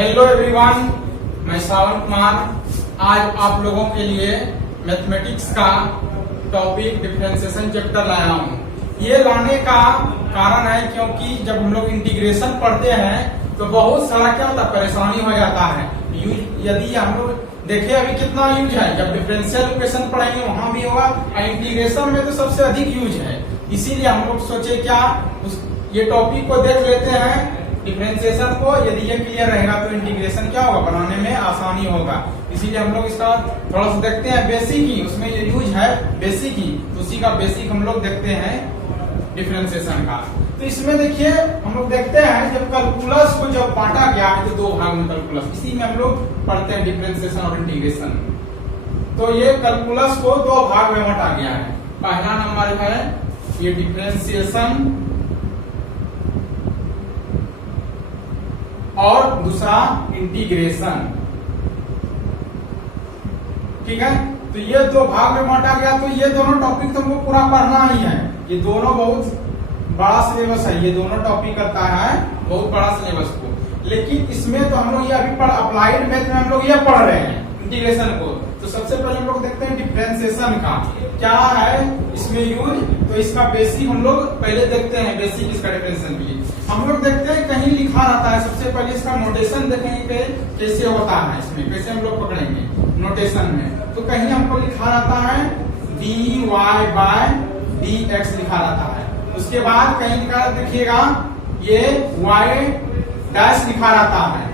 Hello everyone, मैं श्रावण कुमार आज आप लोगों के लिए मैथमेटिक्स का टॉपिक डिफरेंशिएशन चैप्टर लाया हूँ। ये लाने का कारण है क्योंकि जब हम लोग इंटीग्रेशन पढ़ते हैं तो बहुत सारा क्या होता है, परेशानी हो जाता है। यदि हम लोग देखे अभी कितना यूज है, जब डिफरेंशियल इक्वेशन पढ़ेंगे वहां भी होगा और इंटीग्रेशन में तो सबसे अधिक यूज है। इसीलिए हम लोग सोचे क्या ये टॉपिक को देख लेते हैं डिफरेंशिएशन को। यदि ये क्लियर रहेगा तो इंटीग्रेशन क्या होगा, बनाने में आसानी होगा। इसीलिए हम लोग इसका थोड़ा सा देखते हैं बेसिक ही, उसमें ये यूज है बेसिक ही, तो उसी का बेसिक हम लोग देखते हैं डिफरेंशिएशन का। तो इसमें देखिए हम लोग देखते हैं जब कैलकुलस को जब बांटा गया है तो दो भाग में कैलकुलस, इसी में हम लोग पढ़ते हैं डिफरेंशिएशन और इंटीग्रेशन। तो ये कैलकुलस को दो भाग में बांटा गया है। पहला नंबर है ये डिफरेंशिएशन और दूसरा इंटीग्रेशन, ठीक है। तो ये दो भाग में बांटा गया, तो ये दोनों टॉपिक तुमको पूरा पढ़ना ही है। ये दोनों बहुत बड़ा सिलेबस है, ये दोनों टॉपिक करता है बहुत बड़ा सिलेबस को। लेकिन इसमें तो हम लोग ये अभी अप्लाइड मैथ में हम लोग ये पढ़ रहे हैं इंटीग्रेशन को। तो सबसे पहले हम लोग देखते हैं डिफरेंशिएशन का क्या है इसमें यूज। तो इसका बेसिक हम लोग पहले देखते हैं, बेसिक इसका डिफरेंशिएशन की हम लोग देखते हैं कहीं लिखा रहता है। सबसे पहले इसका नोटेशन देखेंगे कैसे होता है, इसमें कैसे हम लोग पकड़ेंगे नोटेशन में। तो कहीं हमको लिखा रहता है dy बाय dx लिखा रहता है। उसके बाद कहीं लिखा देखिएगा ये y डैश लिखा रहता है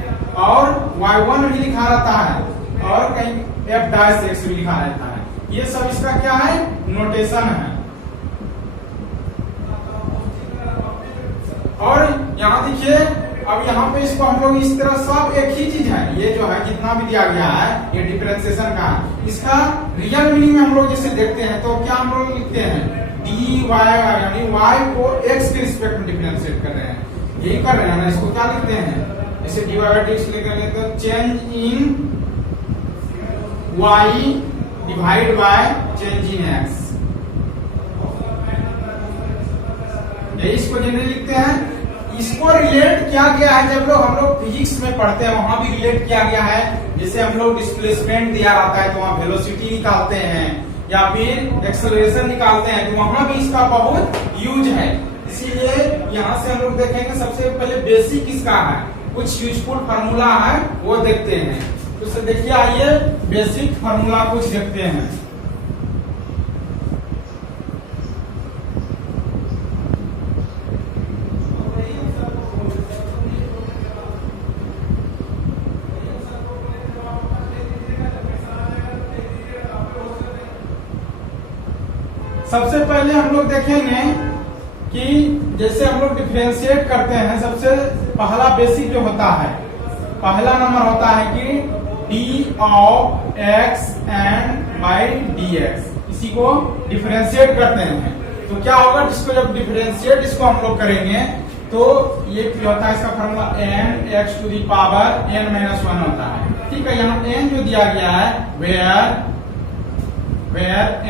और y1 भी लिखा रहता है और कहीं f डैश x भी लिखा रहता है। ये सब इसका क्या है, नोटेशन है। और यहाँ देखिए अब यहाँ पे इसको हम लोग इस तरह सब एक ही चीज है, ये जो है जितना भी दिया गया है ये डिफरेंशिएशन का, इसका रियल मीनिंग में हम लोग जैसे देखते हैं तो क्या हम लोग लिखते हैं dy यानी y को x के रिस्पेक्ट में डिफरेंशिएट कर रहे हैं, यही कर रहे हैं ना। इसको क्या लिखते हैं, जैसे dy बाय dx लिख रहे हैं तो change in y divide by change in x, यही इसको जनरली लिखते हैं। इसको रिलेट किया गया है जब लोग हम लोग फिजिक्स में पढ़ते हैं वहां भी रिलेट किया गया है। जैसे हम लोग डिस्प्लेसमेंट दिया रहता है तो वहां वेलोसिटी निकालते हैं या फिर एक्सेलरेशन निकालते हैं, तो वहां भी इसका बहुत यूज है। इसीलिए यहाँ से हम लोग देखेंगे सबसे पहले बेसिक इसका है, कुछ यूजफुल फार्मूला है वो देखते हैं। तो देखिए आइए बेसिक फार्मूला कुछ देखते हैं। सबसे पहले हम लोग देखेंगे कि जैसे हम लोग डिफरेंशिएट करते हैं, सबसे पहला बेसिक जो होता है, पहला नंबर होता है कि d of x and by dx, इसी को डिफरेंशिएट करते हैं। तो क्या होगा, जिसको जब डिफरेंशिएट इसको हम लोग करेंगे तो ये क्या होता है, इसका formula n x to the power n minus 1 होता है, ठीक है। यहाँ n जो दिया गया है where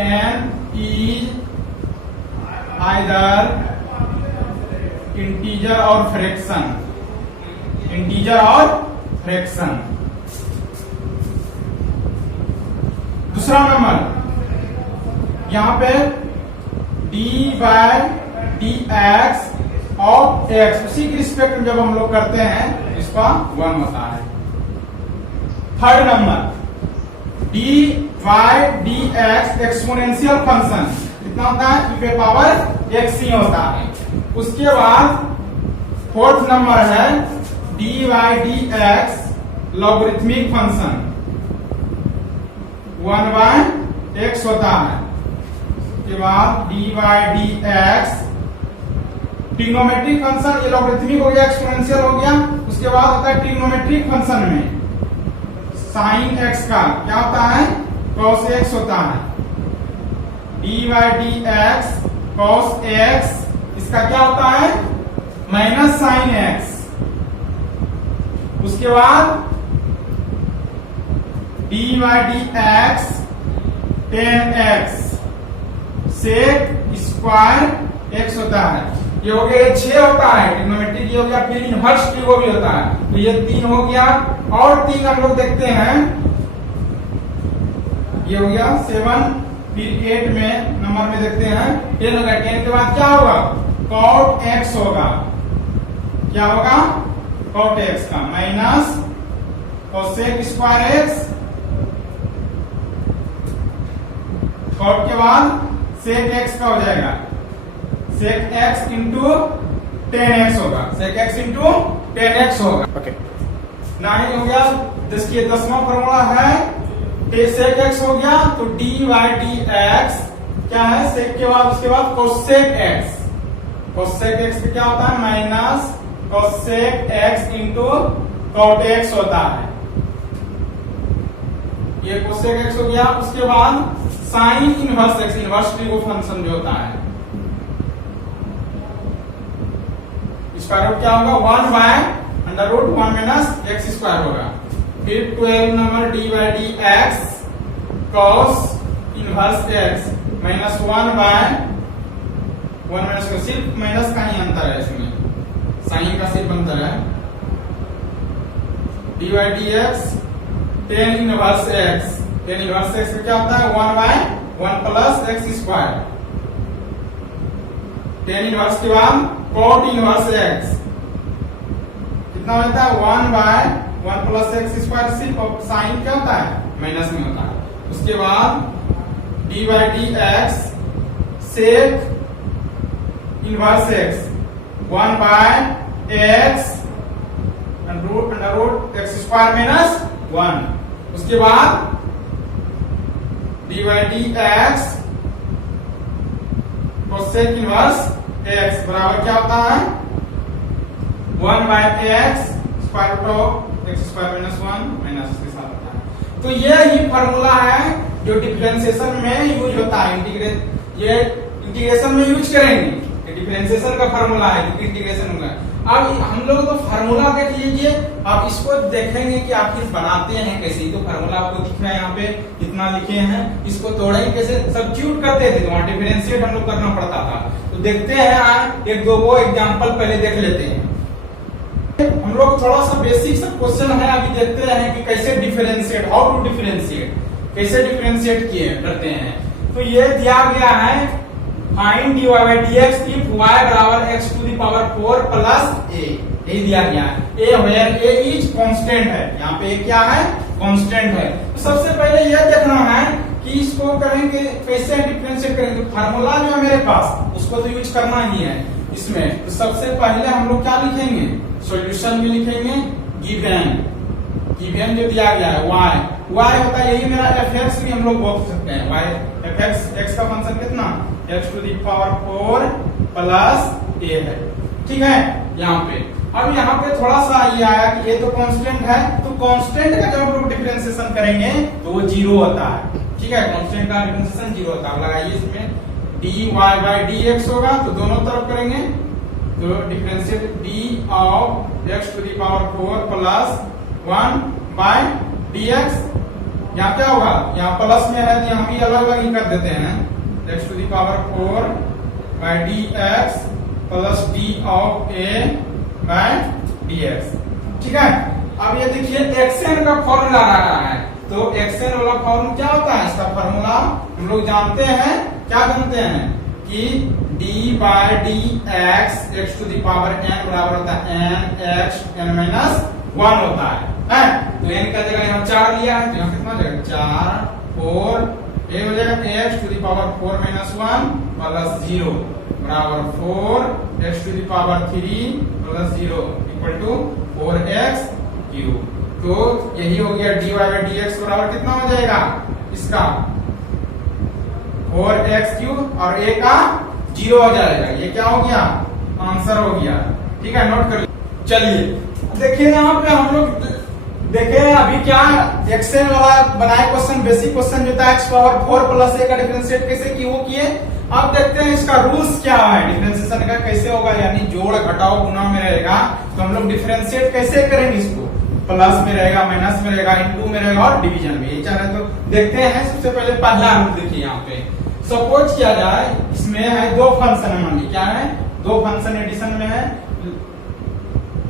n is either integer or fraction, integer और fraction। दूसरा नंबर यहाँ पे d by dx of x, उसी के रिस्पेक्ट में जब हम लोग करते हैं इसका 1 होता है। Third number d by dx exponential function कितना होता है, e पावर x ही होता है। उसके बाद फोर्थ नंबर है d by dx logarithmic function 1 by x होता है। उसके बाद d by dx trigonometric function, ये लॉगरिथमिक हो गया, एक्सपोनेंशियल हो गया। उसके बाद होता है ट्रिग्नोमेट्रिक फंक्शन में साइन x का क्या होता है, cos x होता है। d by dx cos x, इसका क्या होता है, माइनस साइन x। उसके बाद d by dx tan x sec square x होता है। ये हो गया, ये 6 होता है ट्रिग्नोमेट्रिक, ये हो गया, फिर इनवर्स ट्रिगो भी होता है, तो ये 3 हो गया, और 3 हम लोग देखते हैं, ये हो गया 7, फिर 8 में नंबर में देखते हैं 10 होगा, 10 के बाद क्या होगा, cot x होगा, क्या होगा, cot x का minus cosec square x, cot के बाद sec x का हो जाएगा, sec x इंटू 10x होगा, sec x इंटू 10x होगा। ओके, 9 हो गया, 10वां फॉर्मूला है sec x हो गया, तो dy dx क्या है, sec के बाद उसके बाद cosec x, cosec x क्या होता है, minus cosec x into cot x होता है, ये cosec x हो गया। उसके बाद sin inverse x, inverse trigo function जो होता है, इसका रूट क्या होगा, 1 by under root 1 minus x square होगा, फिर 12 number d by d x cos inverse x minus 1 by 1 minus का सिर्फ माइनस का ही अंतर है, इसमें साइन का सिर्फ अंतर है, d by d x 10 inverse x, 10 inverse x क्या होता है, 1 by 1 plus x square, 10 inverse के बाद cot इनवर्स x कितना होता है, 1 बाय 1 प्लस एक्स स्क्वायर, सिर्फ साइन क्या होता है, माइनस में होता है। उसके बाद d by d x sec inverse x 1 by x under root x square minus 1, उसके बाद d by d x cosec inverse x बराबर क्या होता है, 1 by x square root of x square minus 1 minus इसके साथ होता है। तो ये ही फॉर्मूला है जो डिफरेंशिएशन में यूज होता है, ये इंटीग्रेशन में यूज करेंगे, ये डिफरेंशिएशन का फॉर्मूला है, इंटीग्रेशन होगा। अब हम लोग तो फॉर्मूला देख लीजिए, अब इसको देखेंगे कि आखिर बनाते हैं कैसे, तो फॉर्मूला आपको दिख रहा है यहाँ पे, इतना लिखे हैं, इसको तोड़ेंगे कैसे, सब्स्टिट्यूट करते थे तो वहां डिफरेंशिएट हम लोग करना पड़ता था, तो देखते हैं एक दो वो एग्जांपल पहले देख लेते हैं। हम लोग थोड़ा सा बेसिक सा क्वेश्चन है, अभी देखते हैं कि कैसे डिफरेंशिएट, हाउ टू डिफरेंशिएट, कैसे डिफरेंशिएट किए करते हैं। तो ये दिया गया है, find dy by dx if y बराबर x to the power 4 plus a, यही दिया गया है, a where a is constant है, यहाँ पे a क्या है, constant है। तो सबसे पहले यह देखना है कि इसको करेंगे कैसे डिफरेंशिएट करेंगे, तो फार्मूला जो है मेरे पास उसको तो यूज करना ही है इसमें। तो सबसे पहले हम लोग क्या लिखेंगे, सॉल्यूशन में लिखेंगे गिवन जो दिया गया है y होता है, यही मेरा fx भी हम लोग बोल सकते हैं, y fx x का फंक्शन कितना, x to the power 4 plus a है, ठीक है। यहाँ पे अब यहाँ पे थोड़ा सा ये आया कि ये तो कांस्टेंट है, तो कांस्टेंट का जब हम लोग डिफरेंशिएशन करेंगे तो वो 0 होता है, ठीक है, कांस्टेंट का डिफरेंशिएशन 0 होता है। लगाइए इसमें dy बाई dx होगा, तो दोनों तरफ करेंगे, तो differentiate d of x to the power 4 plus 1 by dx, यहाँ क्या होगा, यहाँ प्लस में है तो यहाँ भी अलग अलग ही कर देते हैं, x to the power 4 by dx plus d of a by dx, ठीक है। अब ये देखिए xn का फॉर्मूला आ रहा है, तो xn वाला फॉर्मूला क्या होता है, इसका फॉर्मूला हम लोग जानते हैं, क्या जानते हैं कि d by dx x to the power n बराबर होता है n x n माइनस 1 होता है, तो n का जगह यहाँ 4 लिया है, तो यहाँ कितना जाएगा 4 4, ये हो जाएगा x to the power 4 minus 1 plus 0 बराबर 4 x to the power 3 plus 0 equal to 4x cube. तो यही हो गया dy बाई dx बराबर कितना हो जाएगा, इसका 4x क्यूब और a का 0 हो जाएगा, ये क्या हो गया, आंसर हो गया, ठीक है, नोट कर लीजिए। चलिए देखिए यहाँ पे हम लोग देखे अभी क्या एक्सेल वाला बनाए क्वेश्चन, बेसिक क्वेश्चन जो था x पावर 4 प्लस a का डिफरेंशिएट कैसे किए वो किए। अब देखते हैं इसका रूल्स क्या है, डिफरेंशिएशन का कैसे होगा, यानी जोड़ घटाओ गुना में रहेगा, तो हम लोग डिफरेंशिएट कैसे करेंगे इसको, प्लस में रहेगा, माइनस में रहेगा, इनटू में रहेगा और डिवीजन में, ये चाह रहे तो देखते हैं। सबसे पहले पहला रूल देखिए, यहाँ पे सपोज किया जाए इसमें है 2 फंक्शन है, मान ली क्या है दो फंक्शन एडिशन में है,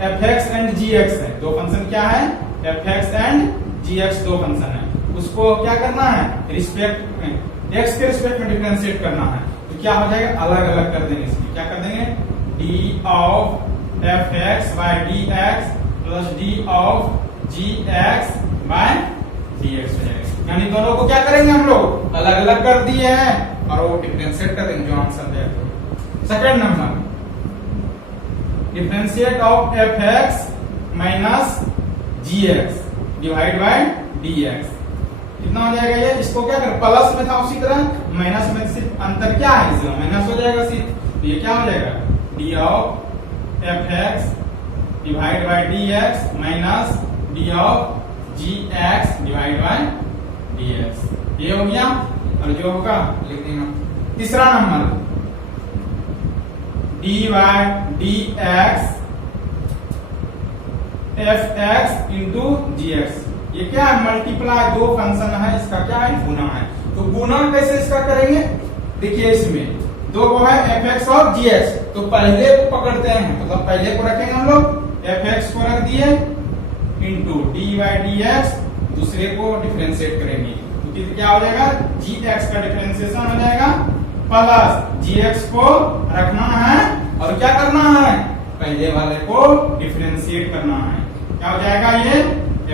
fx एंड gx है। दो फंक्शन क्या है, fx एंड gx दो फंक्शन है। उसको क्या करना है, रिस्पेक्ट में x के रिस्पेक्ट में डिफरेंशिएट करना है। तो क्या हो जाएगा, अलग अलग कर देंगे। इसमें क्या कर देंगे, d of fx by dx plus d of gx by dx हो जाएगा। यानी दोनों को क्या करेंगे हम लोग, अलग अलग कर दिए हैं और वो डिफरेंशिएट कर देंगे जो आंसर देगा। Second number, differentiate of fx minus gx divide by dx। कितना हो जाएगा ये, इसको क्या कर, प्लस में था उसी तरह माइनस में, सिर्फ अंतर क्या है, इसमें माइनस हो जाएगा सिर्फ। तो ये क्या हो जाएगा, d of fx divide by dx minus d of gx divide by dx। ये हो गया, और जो होगा लिख देना। तीसरा number, dy dx fx into gx। ये क्या है, मल्टीप्लाई, दो फंक्शन है, इसका क्या है, गुणा है। तो गुणा कैसे इसका करेंगे, देखिए इसमें दो को है fx और gx, तो पहले को पकड़ते हैं, मतलब पहले को रखेंगे हम लोग, fx को रख दिए इंटू dy dx, दूसरे को डिफरेंशिएट करेंगे। तो क्या हो जाएगा, gx का डिफरेंशिएशन हो जाएगा प्लस gx को रखना है और क्या करना है, पहले वाले को डिफरेंशिएट करना है। क्या हो जाएगा, ये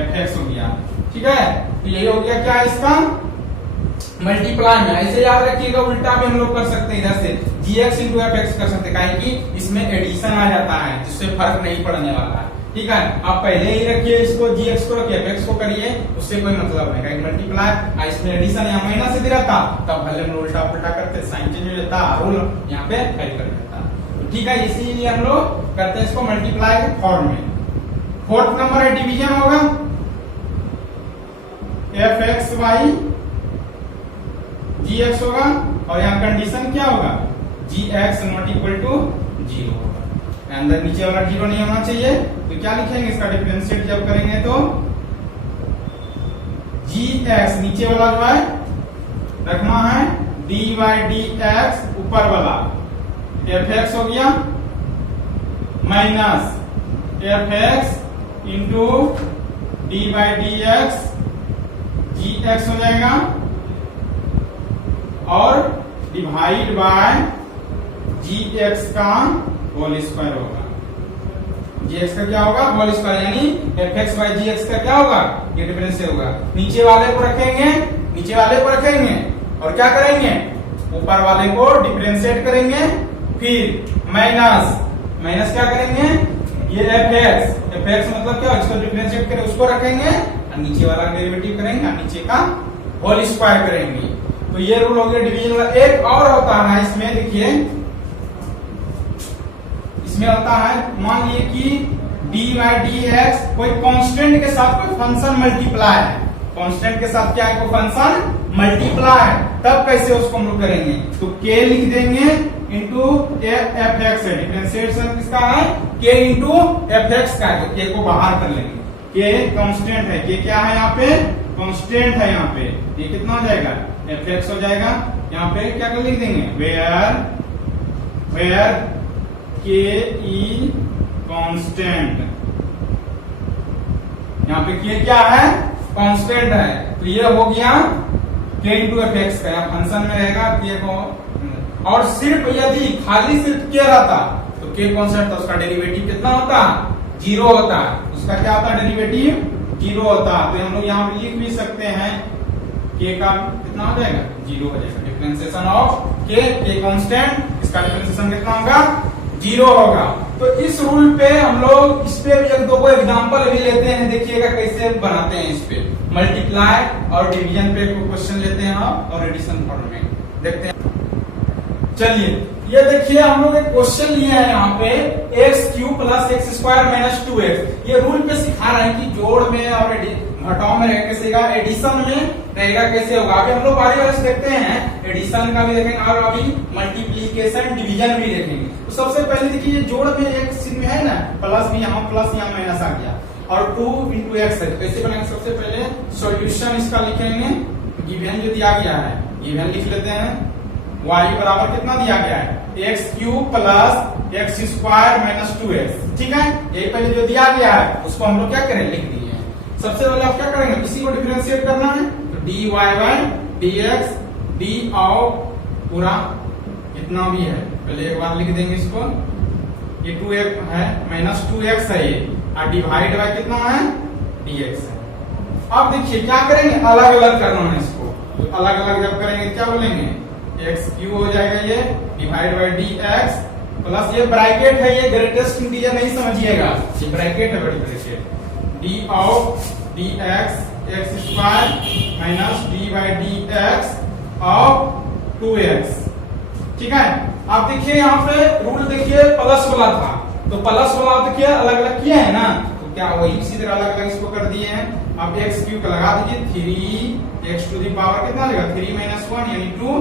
fx हो गया। ठीक है, तो यही हो गया क्या, इसका मल्टीप्लाई में। ऐसे याद रखिएगा, उल्टा भी हम लोग कर सकते हैं, इधर से gx इंटू fx कर सकते हैं, कि इसमें एडिशन आ जाता है जिससे फर्क नहीं पड़ने वाला है। ठीक है, आप पहले ही रखिए इसको, gx को रखिए, fx को करिए, उससे कोई मतलब नहीं। मल्टीप्लाई इसमें एडिशन या माइनस से दे रहा था, तब भले हम उल्टा पुल्टा करते, साइन चेंज हो जाता, रूल यहाँ पे फेल कर देता। तो ठीक है, इसीलिए हम लोग करते हैं इसको मल्टीप्लाई के फॉर्म में। फोर्थ नंबर है, डिवीजन होगा, fx बाई gx होगा, और यहाँ कंडीशन क्या होगा, gx नॉट इक्वल टू 0 होगा। अंदर नीचे वाला 0 नहीं होना चाहिए, तो क्या लिखेंगे, इसका डिफरेंशिएट जब करेंगे तो gx नीचे वाला जो है रखना है, dy dx ऊपर वाला fx हो गया minus fx into dy dx gx हो जाएगा, और डिवाइड बाय gx का होल स्क्वायर होगा। gx का क्या होगा, होल स्क्वायर, यानी fx बाय gx का क्या होगा, ये डिफरेंशियल होगा। नीचे वाले को रखेंगे, नीचे वाले को रखेंगे और क्या करेंगे, ऊपर वाले को डिफरेंशिएट करेंगे, फिर माइनस माइनस क्या करेंगे, ये fx मतलब क्या, इसको डिफरेंशिएट करें, उसको रखेंगे और नीचे वाला डेरिवेटिव करेंगे और नीचे का होल स्क्वायर करेंगे। तो ये रूल हो गया डिवीजन का। एक और होता है इसमें, देखिए इसमें होता है, मान लिए कि dy dx कोई कांस्टेंट के साथ कोई फंक्शन मल्टीप्लाई है, कांस्टेंट के साथ क्या है, कोई फंक्शन मल्टीप्लाई है, तब कैसे उसको हम लोग करेंगे, तो k लिख देंगे इंटू fx है, डिफरेंशिएशन किसका है, k इंटू fx का है, तो k को बाहर कर लेंगे, k कांस्टेंट है, k क्या है, यहाँ पे कांस्टेंट है, यहाँ पे ये कितना हो जाएगा, fx हो जाएगा। यहाँ पे क्या कर लिख देंगे, वेयर k ई कांस्टेंट, यहाँ पे k क्या है, कांस्टेंट है, तो ये हो गया k इंटू fx का, यहाँ फंक्शन में रहेगा k को, और सिर्फ यदि खाली सिर्फ k रहता तो k कांस्टेंट था, उसका डेरिवेटिव कितना होता, 0 होता, उसका क्या होता, डेरिवेटिव 0 होता। तो हम लोग यहाँ पे लिख भी सकते हैं, k का कितना हो जाएगा, 0 हो जाएगा, डिफरेंशिएशन ऑफ k कांस्टेंट, इसका डिफरेंशिएशन कितना होगा, 0 होगा। तो इस रूल पे हम लोग इस पे एक दो एग्जांपल भी लेते हैं, देखिएगा कैसे बनाते हैं। इस पे मल्टीप्लाई और डिवीजन पे क्वेश्चन लेते हैं और एडिशन फॉर्म में देखते हैं। चलिए ये देखिए, हम लोग एक क्वेश्चन लिए हैं यहाँ पे, x³ plus x² minus 2x। ये रूल पे सिखा रहे हैं कि जोड़ में और घटाव में कैसे रहेगा, एडिशन में रहेगा कैसे होगा। अभी हम लोग बारी से देखते हैं, एडिशन का भी देखेंगे और अभी मल्टीप्लीकेशन डिवीजन भी देखेंगे। तो सबसे पहले देखिए, ये जोड़ में एक चिन्ह है ना, प्लस भी यहाँ प्लस यहाँ माइनस आ गया, और 2 इंटू एक्स है। कैसे बनाएंगे, सबसे पहले सॉल्यूशन इसका लिखेंगे, गिवन जो दिया गया है गिवन लिख लेते हैं, y बराबर कितना दिया गया है x cube plus x square minus 2x। ठीक है, यही पहले जो दिया गया है उसको हम लोग क्या करें, लिख दिए हैं। सबसे पहले आप क्या करेंगे, इसी को डिफरेंशिएट करना है, तो dy by dx d of पूरा इतना भी है, पहले एक बार लिख देंगे इसको, ये 2x है माइनस 2x है ये, और डिवाइड बाय कितना है, dx है। अब देखिए क्या करेंगे, अलग अलग करना है इसको, तो अलग अलग जब करेंगे क्या बोलेंगे, एक्स क्यू हो जाएगा ये, डिवाइड बाय dx प्लस ये ब्रैकेट है, ये ग्रेटेस्ट इंटीजर नहीं समझिएगा, ये ब्रैकेट है, बड़ी bracket, D of dx x square minus d by dx of 2x। ठीक है, आप देखिए यहाँ पे रूल देखिए प्लस वाला था, तो प्लस वाला देखिए अलग अलग किया है ना, तो क्या वही इसी तरह अलग अलग इसको कर दिए हैं। अब एक्स क्यूब का लगा दीजिए, 3x टू दी पावर कितना लेगा, 3 माइनस 1 यानी 2,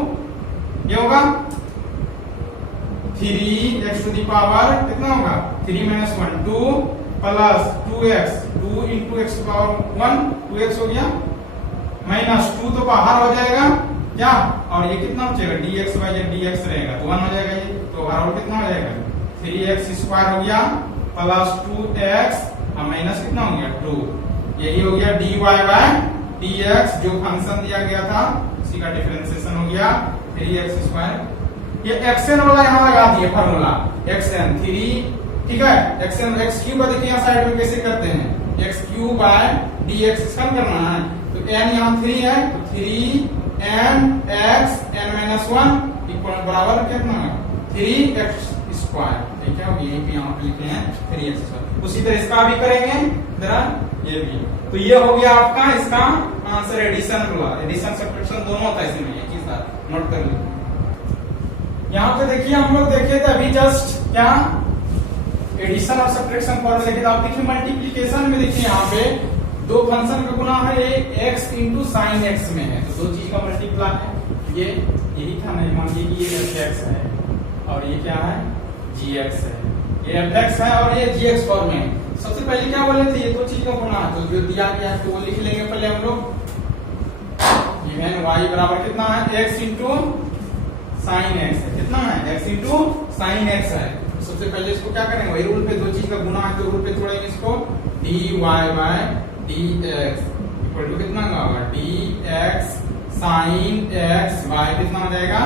ये होगा 3x टू दी पावर कितना होगा, 3 minus 1 2 plus 2x 2 into x power 1 2x हो गया, माइनस 2 तो बाहर हो जाएगा क्या, और ये कितना हो जाएगा, dx बाई dx रहेगा तो 1 हो जाएगा, ये तो ओवरऑल कितना हो जाएगा, 3x स्क्वायर हो गया प्लस 2x और माइनस कितना हो गया 2, यही हो गया dy बाय dx जो फंक्शन दिया गया था उसी का डिफरेंशिएशन हो गया 3x स्क्वायर। ये xn वाला यहाँ लगा दिए फार्मूला, xn 3, ठीक है, xn x क्यूब देखिए यहाँ साइड में कैसे करते हैं, x क्यूब बाय dx कम करना है, तो n यहाँ 3 है, तो 3n x n minus 1 equal बराबर कितना है, 3x स्क्वायर। ठीक है, यही पे यहाँ पे लिखे हैं 3x स्क्वायर। उसी तरह इसका भी करेंगे जरा, ये भी, तो ये हो गया आपका इसका आंसर, एडिशन वाला, एडिशन सब्ट्रैक्शन दोनों होता है इसमें, एक ही साथ नोट कर लीजिए। यहाँ पे देखिए हम लोग देखे थे अभी जस्ट क्या, एडिशन और सब्ट्रैक्शन फॉर्मूला देखे थे। आप देखिए मल्टीप्लिकेशन में देखिए यहाँ पे दो फंक्शन का गुना है, ये x इंटू साइन एक्स में है, तो दो चीज का मल्टीप्लाई है, ये यही था ना, मान लीजिए ये fx है और ये क्या है gx है, ये fx है और ये gx फॉर्म में है। सबसे पहले क्या बोले थे, ये दो चीज का गुना, तो जो दिया गया है तो वो लिख लेंगे पहले हम लोग, इवन y बराबर कितना है, x इंटू साइन एक्स है, कितना है, x इंटू साइन एक्स है। सबसे पहले इसको क्या करेंगे, वही रूल पे, दो चीज का गुना है तो रूल पे तोड़ेंगे इसको, dy by dx equal to कितना होगा, dx साइन x बाय कितना हो जाएगा,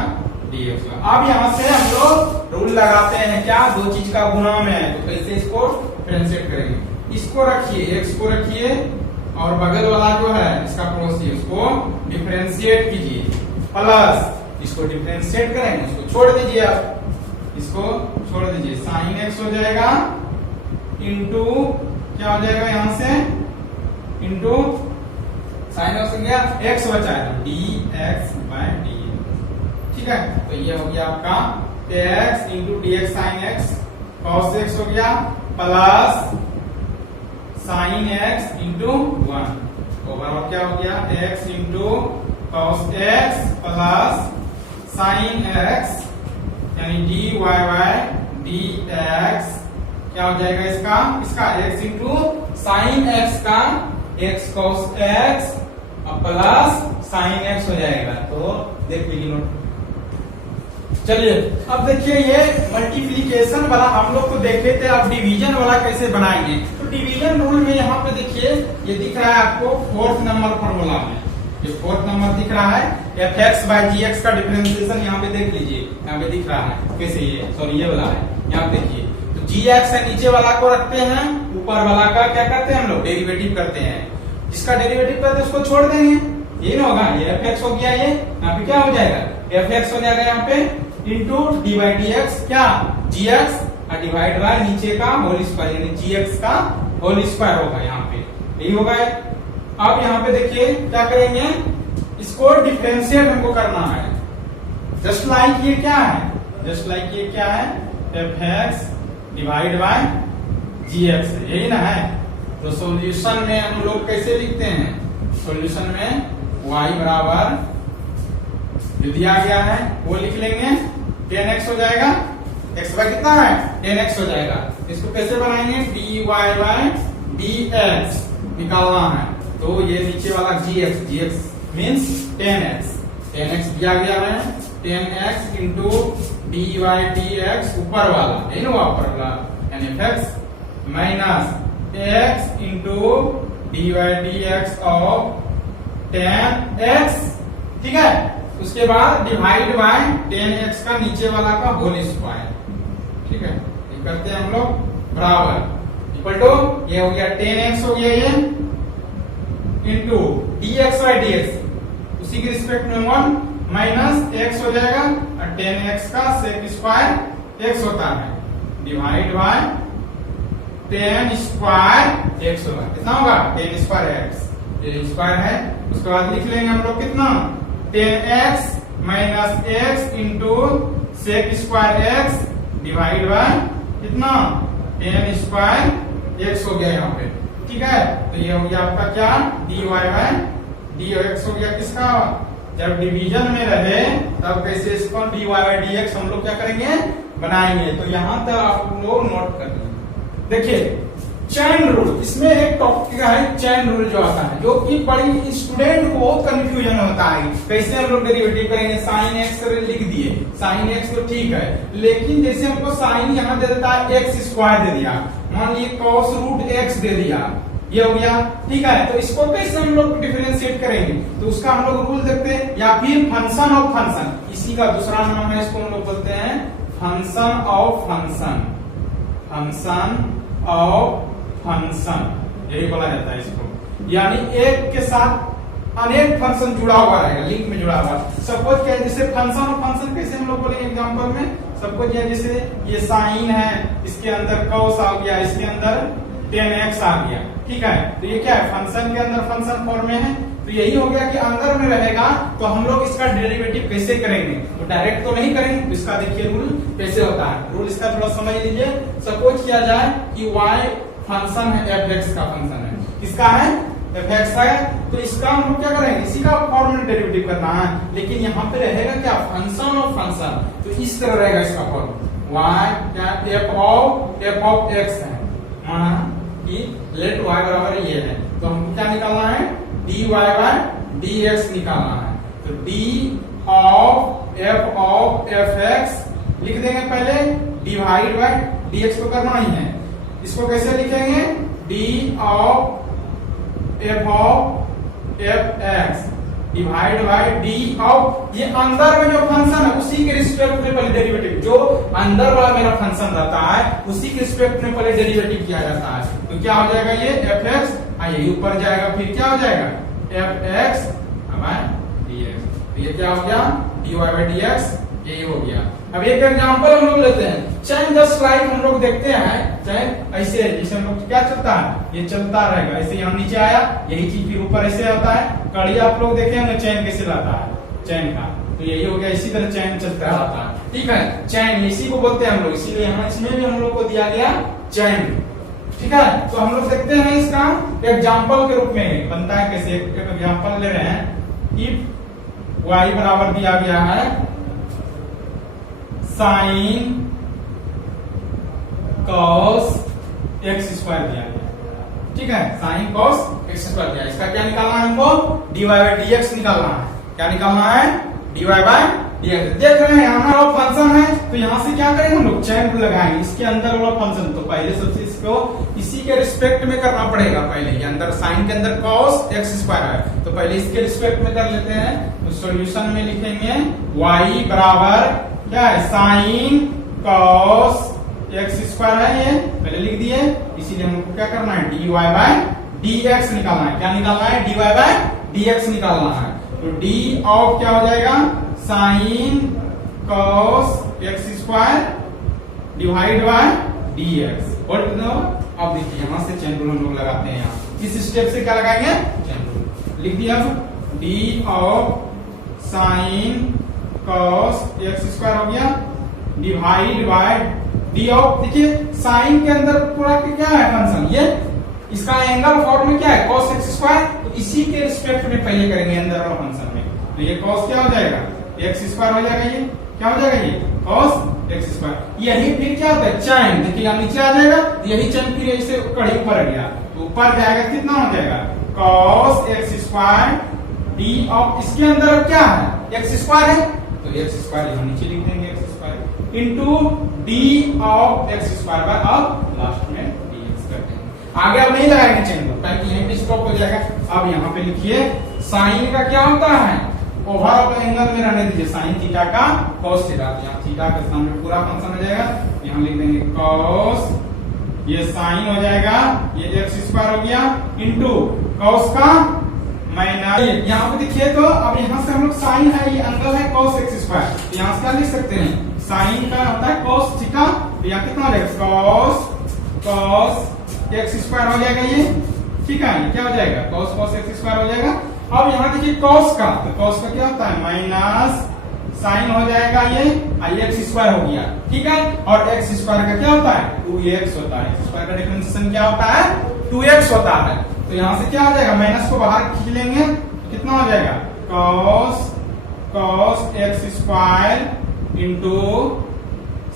dx। अब यहाँ से हम लोग रूल लगाते हैं क्या, दो चीज का गुना में है, तो कैसे इसको डिफरेंशिएट करेंगे, इसको रखिए, x को रखिए और बगल वाला जो है इसका पड़ोसी उसको डिफरेंशिएट कीजिए, प्लस इसको डिफरेंशिएट करेंगे, उसको छोड़ दीजिए, आप इसको छोड़ दीजिए, साइन x हो जाएगा इंटू क्या हो जाएगा यहाँ से, इंटू साइन एक्स हो गया, x बचाएगा dx बाय dx। ठीक है, तो ये हो गया आपका x into dx sine x cos x हो गया plus sine x into 1 overall क्या हो गया, x into cos x plus sine x यानी dy बाय dx क्या हो जाएगा इसका x इंटू साइन x का x cos x plus sine x हो जाएगा, तो देख लीजिए नोट। चलिए अब देखिए ये मल्टीप्लिकेशन वाला हम लोग तो देखे थे, अब डिवीजन वाला कैसे बनाएंगे, तो डिवीजन रूल में यहाँ पे देखिए ये दिख रहा है आपको 4th नंबर फॉर्मूला में, ये 4th नंबर दिख रहा है, fx बाय gx का डिफरेंशिएशन यहाँ पे देख लीजिए, यहाँ पे दिख रहा है कैसे, ये सॉरी ये वाला है, यहाँ पे देखिए, तो gx है नीचे वाला को रखते हैं, ऊपर वाला का क्या करते हैं हम लोग, डेरिवेटिव करते हैं, जिसका डेरिवेटिव करते हैं उसको छोड़ देंगे, ये ना होगा, ये fx हो गया, ये यहाँ पे क्या हो जाएगा, fx हो जाएगा यहाँ पे इंटू डी बाई dx क्या gx और डिवाइड बाय नीचे का होल स्क्वायर यानी gx का होल स्क्वायर होगा, यहाँ पे यही होगा। अब यहाँ पे देखिए क्या करेंगे, इसको डिफरेंशिएट हमको करना है, जस्ट लाइक ये क्या है, जस्ट लाइक ये क्या है, fx डिवाइड बाय gx है, यही ना है। तो सॉल्यूशन में हम लोग कैसे लिखते हैं, सॉल्यूशन में y बराबर जो दिया गया है वो लिख लेंगे, 10x हो जाएगा, x बाय कितना है 10x हो जाएगा, इसको कैसे बनाएंगे, dy बाय dx निकालना है, तो ये नीचे वाला gx मीन्स 10x दिया गया है, 10x इंटू dy dx ऊपर वाला है ना, ऊपर वाला यानी fx minus x into dy dx of 10x, ठीक है। उसके बाद डिवाइड बाय 10x का नीचे वाला का होल स्क्वायर, ठीक है। ये करते हैं हम लोग बराबर इक्वल टू ये हो गया 10x हो गया ये इंटू dx बाय dx उसी के रिस्पेक्ट में 1 माइनस x हो जाएगा और 10x का सेक स्क्वायर x होता है डिवाइड बाय 10 स्क्वायर x होगा, कितना होगा 10 स्क्वायर x, 10 स्क्वायर है। उसके बाद लिख लेंगे हम लोग कितना 10x minus x into sec square x divide by कितना 10 स्क्वायर x हो गया यहाँ पे, ठीक है। तो ये हो गया आपका क्या dy बाय dx हो गया किसका, जब डिवीजन में रहे तब कैसे इसको dy बाय dx हम लोग क्या करेंगे बनाएंगे। तो यहां तक आप लोग नोट कर लीजिए। देखिए चैन रूल, इसमें एक टॉपिक है चैन रूल जो आता है, जो कि बड़ी स्टूडेंट को बहुत कंफ्यूजन होता है कैसे हम लोग डेरिवेटिव करेंगे। साइन एक्स लिख दिए, साइन एक्स तो ठीक है, लेकिन जैसे हमको साइन यहाँ दे देता है एक्स स्क्वायर दे दिया, मान लीजिए कॉस रूट एक्स दे दिया, ये हो गया, ठीक है। तो इसको कैसे हम लोग डिफरेंशिएट करेंगे, तो उसका हम लोग रूल देखते हैं, या फिर फंक्शन ऑफ फंक्शन, इसी का दूसरा नाम है, इसको हम लोग बोलते हैं function of function, function of function यही बोला जाता है इसको। यानी एक के साथ अनेक फंक्शन जुड़ा हुआ रहेगा, लिंक में जुड़ा हुआ। सपोज क्या है, जैसे फंक्शन ऑफ फंक्शन कैसे हम लोग बोलेंगे एग्जांपल में, सपोज क्या जैसे ये साइन है, इसके अंदर कॉस आ गया, इसके अंदर 10x आ गया, ठीक है। तो ये क्या है फंक्शन के अंदर फंक्शन फॉर्म में है। तो यही हो गया कि अंदर में रहेगा तो हम लोग इसका डेरिवेटिव कैसे करेंगे, तो डायरेक्ट तो नहीं करेंगे। तो इसका देखिए रूल कैसे होता है, रूल इसका थोड़ा समझ लीजिए। सपोज किया जाए कि y फंक्शन है fx का फंक्शन है, किसका है fx है, तो इसका हम लोग क्या करेंगे, इसी का फॉर्म में डेरिवेटिव करना है। लेकिन यहाँ पे रहेगा क्या फंक्शन ऑफ फंक्शन, तो इस तरह रहेगा इसका फॉर्म y क्या f ऑफ x है, माना कि लेट y बराबर ये है, तो हमको क्या निकालना है dy बाय dx निकालना है। तो d ऑफ fx लिख देंगे पहले, डिवाइड बाय dx को करना ही है। इसको कैसे लिखेंगे d of fx divide by d of, ये अंदर में जो फंक्शन है उसी के रिस्पेक्ट में पहले डेरिवेटिव, जो अंदर वाला मेरा फंक्शन रहता है उसी के रिस्पेक्ट में पहले डेरिवेटिव किया जाता है। तो क्या हो जाएगा ये fx, ये ऊपर जाएगा, फिर क्या हो जाएगा fx dx, तो ये क्या हो गया dy बाय dx, यही हो गया। अब एक एग्जांपल हम लोग लेते हैं, चैन जस्ट लाइक हम लोग देखते हैं, चैन ऐसे जैसे हम लोग क्या चलता है, ये चलता रहेगा, ऐसे यहाँ नीचे आया, यही चीज फिर ऊपर ऐसे आता है। कड़ी आप लोग देखे होंगे चैन कैसे लाता है चैन का, तो यही हो गया, इसी तरह चैन चलता रहता है, ठीक है। चैन इसी को बोलते हैं हम लोग, इसीलिए यहाँ इसमें भी हम लोग को दिया गया चैन, ठीक है। तो हम लोग देखते हैं इसका एग्जाम्पल के रूप में बनता है कैसे, एक एग्जाम्पल ले रहे हैं। इफ y बराबर दिया गया है साइन कॉस एक्स स्क्वायर दिया गया, ठीक है, साइन कॉस एक्स स्क्वायर दिया, इसका क्या निकालना है हमको dy बाय dx निकालना है। क्या निकालना है dy बाय dx। देख रहे हैं यहाँ फंक्शन है, तो यहाँ से क्या करेंगे हम लोग चैन को लगाएंगे इसके अंदर वाला फंक्शन। तो पहले सबसे इसको इसी के रिस्पेक्ट में करना पड़ेगा, पहले ये अंदर साइन के अंदर कॉस एक्स स्क्वायर है, तो पहले इसके रिस्पेक्ट में कर लेते हैं। तो सॉल्यूशन में लिखेंगे y बराबर क्या है साइन कॉस एक्स स्क्वायर है, ये पहले लिख दिए, इसीलिए हमको क्या करना है dy बाय dx निकालना है। क्या निकालना है dy बाय dx निकालना है। तो d ऑफ क्या हो जाएगा sine cos x square divide by dx। और अब देखिए यहाँ से चैन रूल हम लोग लगाते हैं, यहाँ इस स्टेप से क्या लगाएंगे चैन रूल, लिख दिया d of sine cos x square हो गया डिवाइड बाय डी ऑफ, देखिए साइन के अंदर पूरा क्या है फंक्शन, ये इसका एंगल फॉर्म में क्या है cos x स्क्वायर, तो इसी के रिस्पेक्ट में पहले करेंगे अंदर वाला फंक्शन में। तो ये cos क्या हो जाएगा x स्क्वायर हो जाएगा, ये क्या हो जाएगा ये cos x स्क्वायर। यही फिर क्या होता है चैन, देखिए यहाँ नीचे आ जाएगा, यही चैन फिर ऐसे कड़ी ऊपर आ गया, तो ऊपर जाएगा कितना हो जाएगा cos x square D of, इसके अंदर क्या है x स्क्वायर है, तो एक्स स्क्वायर यहाँ नीचे लिख देंगे x square into D of x square by अब लास्ट में dx कर देंगे। आगे अब नहीं लगाएंगे चेन को ताकि यहीं पे स्टॉप हो जाएगा। अब यहाँ पे लिखिए साइन का क्या होता है, ओवर ऑफ एंगल में रहने दीजिए साइन थीटा का cos थीटा, यहाँ थीटा के सामने पूरा फंक्शन हो जाएगा, यहाँ लिख देंगे cos, ये साइन हो जाएगा, ये एक्स स्क्वायर हो गया इंटू cos का माइनस, यहाँ पे देखिए तो अब यहाँ से हम लोग साइन है, ये एंगल है cos एक्स स्क्वायर, तो यहाँ से क्या लिख सकते हैं साइन का होता है cos थीटा, तो यहाँ कितना हो जाएगा cos एक्स स्क्वायर हो जाएगा ये, ठीक है, क्या हो जाएगा cos एक्स स्क्वायर हो जाएगा। अब यहाँ देखिए cos का, तो cos का क्या होता है माइनस साइन हो जाएगा ये एक्स स्क्वायर हो गया, ठीक है, और एक्स स्क्वायर का क्या होता है 2x होता है, एक्स स्क्वायर का डिफरेंशिएशन क्या होता है 2x होता है, तो यहाँ से क्या हो जाएगा माइनस को बाहर खींच लेंगे तो कितना हो जाएगा cos x square into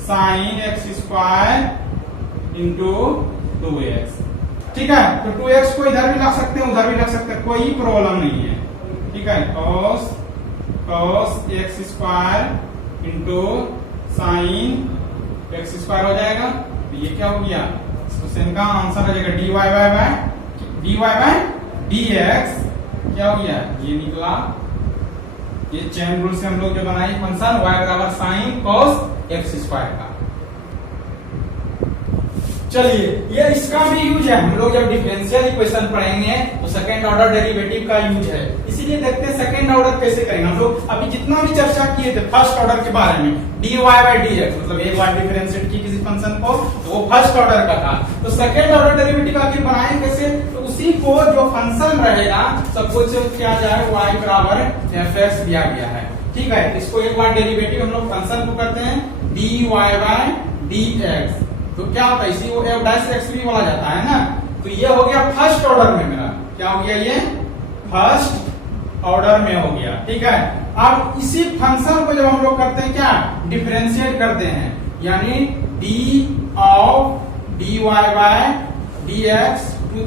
sine x square into 2x, ठीक है, तो 2x को इधर भी रख सकते हैं उधर भी रख सकते हैं, कोई प्रॉब्लम नहीं है, ठीक है, cos x square into sine x square हो जाएगा, तो ये क्या हो गया क्वेश्चन का आंसर हो जाएगा dy बाय dx, क्या हो गया ये निकला, ये चेन रूल से हम लोग जो बनाए फंक्शन y बराबर साइन cos एक्स स्क्वायर का। चलिए ये इसका भी यूज है, हम लोग जब डिफरेंशियल इक्वेशन पढ़ेंगे तो सेकंड ऑर्डर डेरिवेटिव का यूज है, इसीलिए देखते हैं सेकंड ऑर्डर कैसे करेंगे। हम लोग अभी जितना भी चर्चा किए थे फर्स्ट ऑर्डर के बारे में dy बाय dx, मतलब एक बार डिफरेंशिएट की किसी फंक्शन को तो वो फर्स्ट ऑर्डर का था, तो सेकंड ऑर्डर डेरिवेटिव आगे बनाएंगे कैसे, तो उसी को जो फंक्शन रहेगा सब कुछ क्या जाए y बराबर fx दिया गया है, ठीक है, इसको एक बार डेरिवेटिव हम लोग फंक्शन को करते हैं dy बाय dx, तो क्या होता है इसी को f डैश x भी बोला जाता है ना, तो ये हो गया फर्स्ट ऑर्डर में, मेरा क्या हो गया ये फर्स्ट ऑर्डर में हो गया, ठीक है। अब इसी फंक्शन को जब हम लोग करते हैं क्या डिफरेंशिएट करते हैं, यानी d of dy by dx to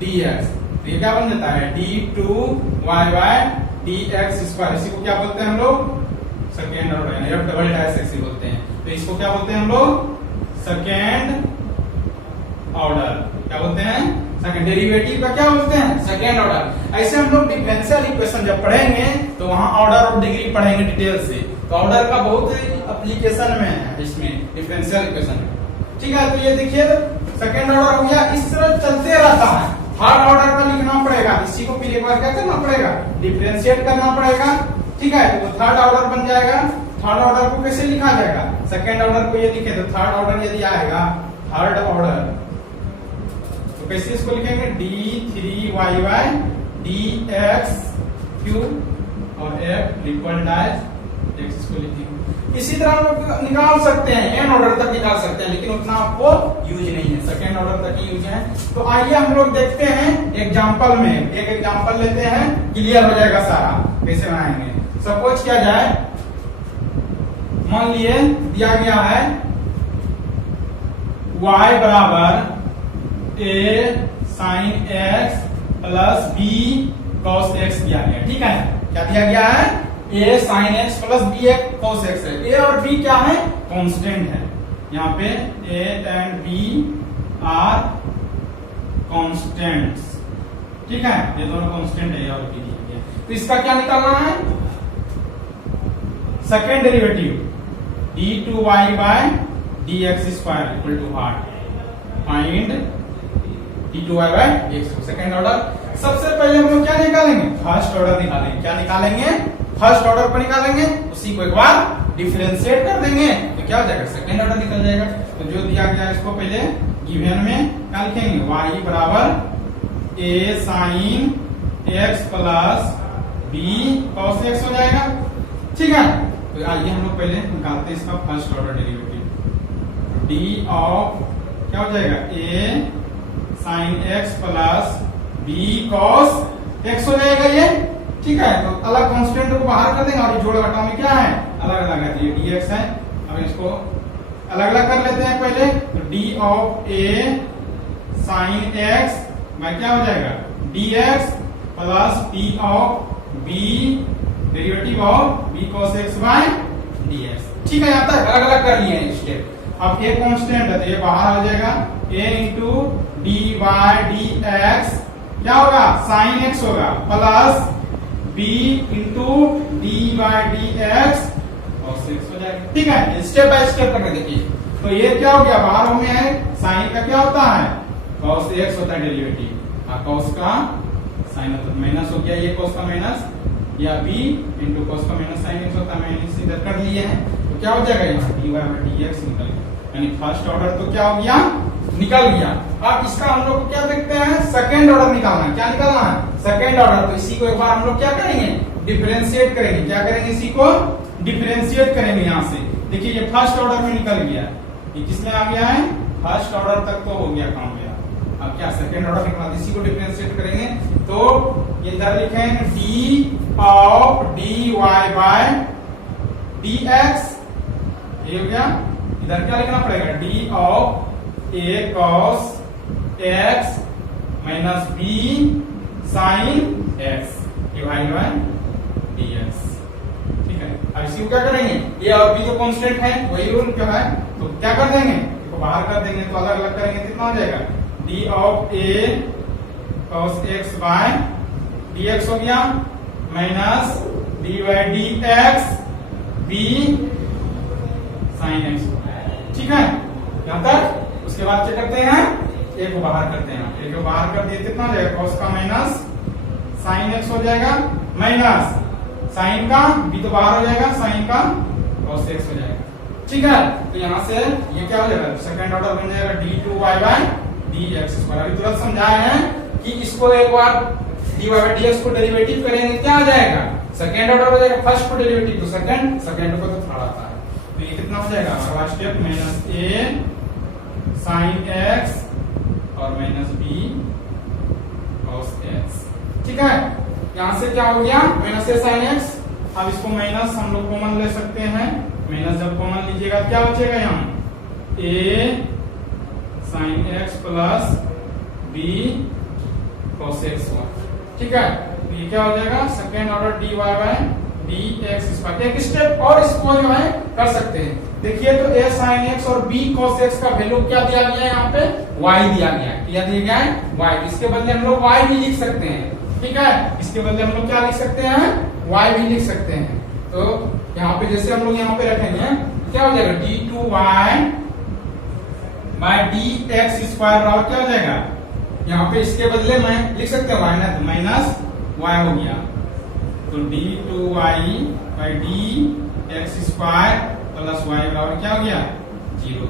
dx, तो ये क्या बन जाता है d2y बाय dx स्क्वायर, इसी को क्या बोलते हैं हम लोग सेकेंड ऑर्डर यानी f डबल डैश x बोलते हैं, तो इसको क्या बोलते हैं हम लोग सेकेंड ऑर्डर, क्या बोलते हैं सेकेंड डेरिवेटिव का क्या बोलते हैं सेकेंड ऑर्डर। ऐसे हम लोग डिफरेंशियल इक्वेशन जब पढ़ेंगे तो वहां ऑर्डर ऑफ डिग्री पढ़ेंगे डिटेल से, तो ऑर्डर का बहुत एप्लीकेशन में है इसमें डिफरेंशियल इक्वेशन में, ठीक है। तो ये देखिए सेकेंड ऑर्डर हो गया, इस तरह चलते रहता है, थर्ड ऑर्डर का लिखना पड़ेगा, इसी को फिर एक बार क्या करना पड़ेगा डिफरेंशिएट करना पड़ेगा, ठीक है, तो थर्ड ऑर्डर बन जाएगा। थर्ड ऑर्डर को कैसे लिखा जाएगा, सेकेंड ऑर्डर को ये लिखे तो थर्ड ऑर्डर यदि आएगा थर्ड ऑर्डर तो कैसे इसको लिखेंगे d3y बाय dx क्यूब और f इक्वल डैश x को लिखेंगे। इसी तरह हम लोग निकाल सकते हैं n ऑर्डर तक निकाल सकते हैं, लेकिन उतना आपको यूज नहीं है, सेकेंड ऑर्डर तक ही यूज है। तो आइए हम लोग देखते हैं एग्जांपल में, एक एग्जांपल लेते हैं, क्लियर हो जाएगा सारा कैसे बनाएंगे। सपोज क्या जाए, मान लिए दिया गया है y बराबर a sine x plus b cos x दिया गया, ठीक है, क्या दिया गया है a sine x plus b cos x है, a और b क्या है कांस्टेंट है, यहाँ पे a and b are constants, ठीक है, ये दोनों कांस्टेंट है और b दिया गया। तो इसका क्या निकालना है second derivative d2y by dx square equal to what, find d2y by dx second order. सबसे पहले हम लोग क्या निकालेंगे फर्स्ट ऑर्डर निकालेंगे, क्या निकालेंगे फर्स्ट ऑर्डर पर निकालेंगे, उसी को एक बार डिफरेंशिएट कर देंगे तो क्या हो जाएगा सेकेंड ऑर्डर निकल जाएगा। तो जो दिया गया इसको पहले गिवन में क्या लिखेंगे y बराबर a sine x plus b cos x हो जाएगा, ठीक है। तो आइए हम लोग पहले निकालते हैं इसका first order derivative, d of क्या हो जाएगा a sine x plus b cos x हो जाएगा ये, ठीक है। तो अलग कांस्टेंट को बाहर कर देंगे और ये जोड़ घटाव में क्या है अलग अलग है, ये dx है, अब इसको अलग अलग कर लेते हैं पहले, तो d of a sine x में क्या हो जाएगा dx plus p of b derivative of b cos x by dx। ठीक है, यहाँ तक अलग अलग कर लिए हैं स्टेप। अब ए कांस्टेंट है तो ये बाहर आ जाएगा, a into d by D x क्या होगा, साइन एक्स होगा, plus b into d by D x cos x हो जाएगा। ठीक है, स्टेप बाय स्टेप करके देखिए। तो ये क्या हो गया, बाहर हो में है, साइन का क्या होता है, कॉस एक्स होता है डेरिवेटिव, कॉस का साइन होता है, माइनस हो गया, ये कॉस का माइनस, या b इंटू कॉस का माइनस साइन एक्स होता है, माइनस इधर कर लिए हैं, तो क्या हो जाएगा यहाँ dy बाय dx निकल गया, यानी फर्स्ट ऑर्डर तो क्या हो गया, निकल गया। अब इसका हम लोग क्या देखते हैं, सेकंड ऑर्डर निकालना है। क्या निकालना है, सेकंड ऑर्डर। तो इसी को एक बार हम लोग क्या करेंगे, डिफरेंशिएट करेंगे। क्या करेंगे, इसी को डिफरेंशिएट करेंगे। यहाँ से देखिए ये फर्स्ट ऑर्डर में निकल गया, ये किसमें आ गया है, फर्स्ट ऑर्डर तक तो हो गया काम मेरा। अब क्या सेकंड ऑर्डर निकालना, इसी को डिफरेंशिएट करेंगे। तो ये इधर लिखेंगे d of d Y by D x, ये हो गया। इधर क्या लिखना पड़ेगा, d of a cos x minus b sine x divide by D x. ठीक है, अब इसी को क्या करेंगे, ए और बी तो कांस्टेंट है, वही रूल क्या है, तो क्या कर देंगे, इसको बाहर कर देंगे, तो अलग अलग करेंगे, कितना हो जाएगा, d of a cos x by D x हो गया, minus d by d x b sine x. ठीक है, यहां तक। उसके बाद क्या करते हैं, ए को बाहर करते हैं, ए को बाहर कर दिए, कितना हो जाएगा, कॉस का माइनस साइन एक्स हो जाएगा, माइनस साइन का बी तो बाहर हो जाएगा, साइन का कॉस एक्स हो जाएगा। ठीक है, तो यहां से ये क्या हो जाएगा, सेकंड ऑर्डर बन जाएगा D two Y by D X square. अभी तुरंत समझाए हैं कि इसको एक बार D Y by D X को डेरिवेटिव करेंगे, क्या आ जाएगा, सेकंड ऑर्डर हो जाएगा, फर्स्ट को डेरिवेटिव तो सेकंड, सेकंड को तो थर्ड आता है। तो ये कितना हो जाएगा, अगला स्टेप माइनस ए साइन एक्स और माइनस बी कॉस एक्स। ठीक है, यहां से क्या हो गया, माइनस ए साइन एक्स। अब इसको माइनस हम लोग कॉमन ले सकते हैं, माइनस जब कॉमन लीजिएगा क्या बचेगा, यहाँ A sine X plus B cos X. ठीक है, तो ये क्या हो जाएगा, second order D Y by D X square. एक स्टेप और इसको जो है कर सकते हैं। देखिए तो a sin x और b cos x का वैल्यू क्या दिया गया है, यहाँ पे y दिया गया है। क्या दिया गया है, y। इसके बदले हम लोग y भी लिख सकते हैं। ठीक है, इसके बदले हम लोग क्या लिख सकते हैं, y भी लिख सकते हैं। तो यहाँ पे जैसे हम लोग यहाँ पे रखेंगे, क्या हो जाएगा, d2y बाय dx स्क्वायर बराबर क्या हो जाएगा, यहाँ पे इसके बदले मैं लिख सकते हैं y ना, तो माइनस y हो गया, तो d2y by dx square plus y बराबर क्या हो गया, 0।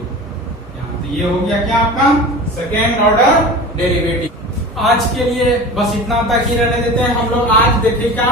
यहाँ तो ये हो गया क्या आपका सेकेंड ऑर्डर डेरिवेटिव। आज के लिए बस इतना तक ही रहने देते हैं। हम लोग आज देखेगा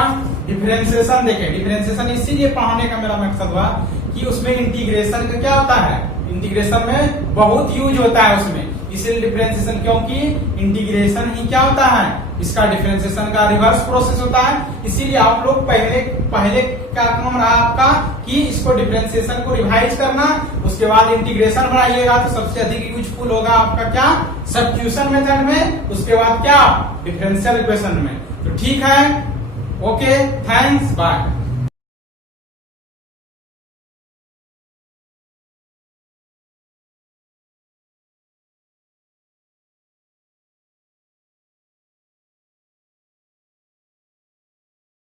डिफरेंशिएशन। देखें डिफरेंशिएशन इसीलिए पढ़ाने का मेरा मकसद हुआ कि उसमें इंटीग्रेशन का क्या होता है, इंटीग्रेशन में बहुत यूज होता है उसमें, इसीलिए डिफरेंशिएशन, क्योंकि इंटीग्रेशन ही क्या होता है, इसका डिफरेंशिएशन का रिवर्स प्रोसेस होता है। इसीलिए आप लोग पहले क्या काम रहा आपका कि इसको डिफरेंशिएशन को रिवाइज करना, उसके बाद इंटीग्रेशन बनाइएगा तो सबसे अधिक यूजफुल होगा आपका क्या, सब्स्टिट्यूशन मेथड में, उसके बाद क्या डिफरेंशियल इक्वेशन में। तो ठीक है, ओके, थैंक्स, बाय।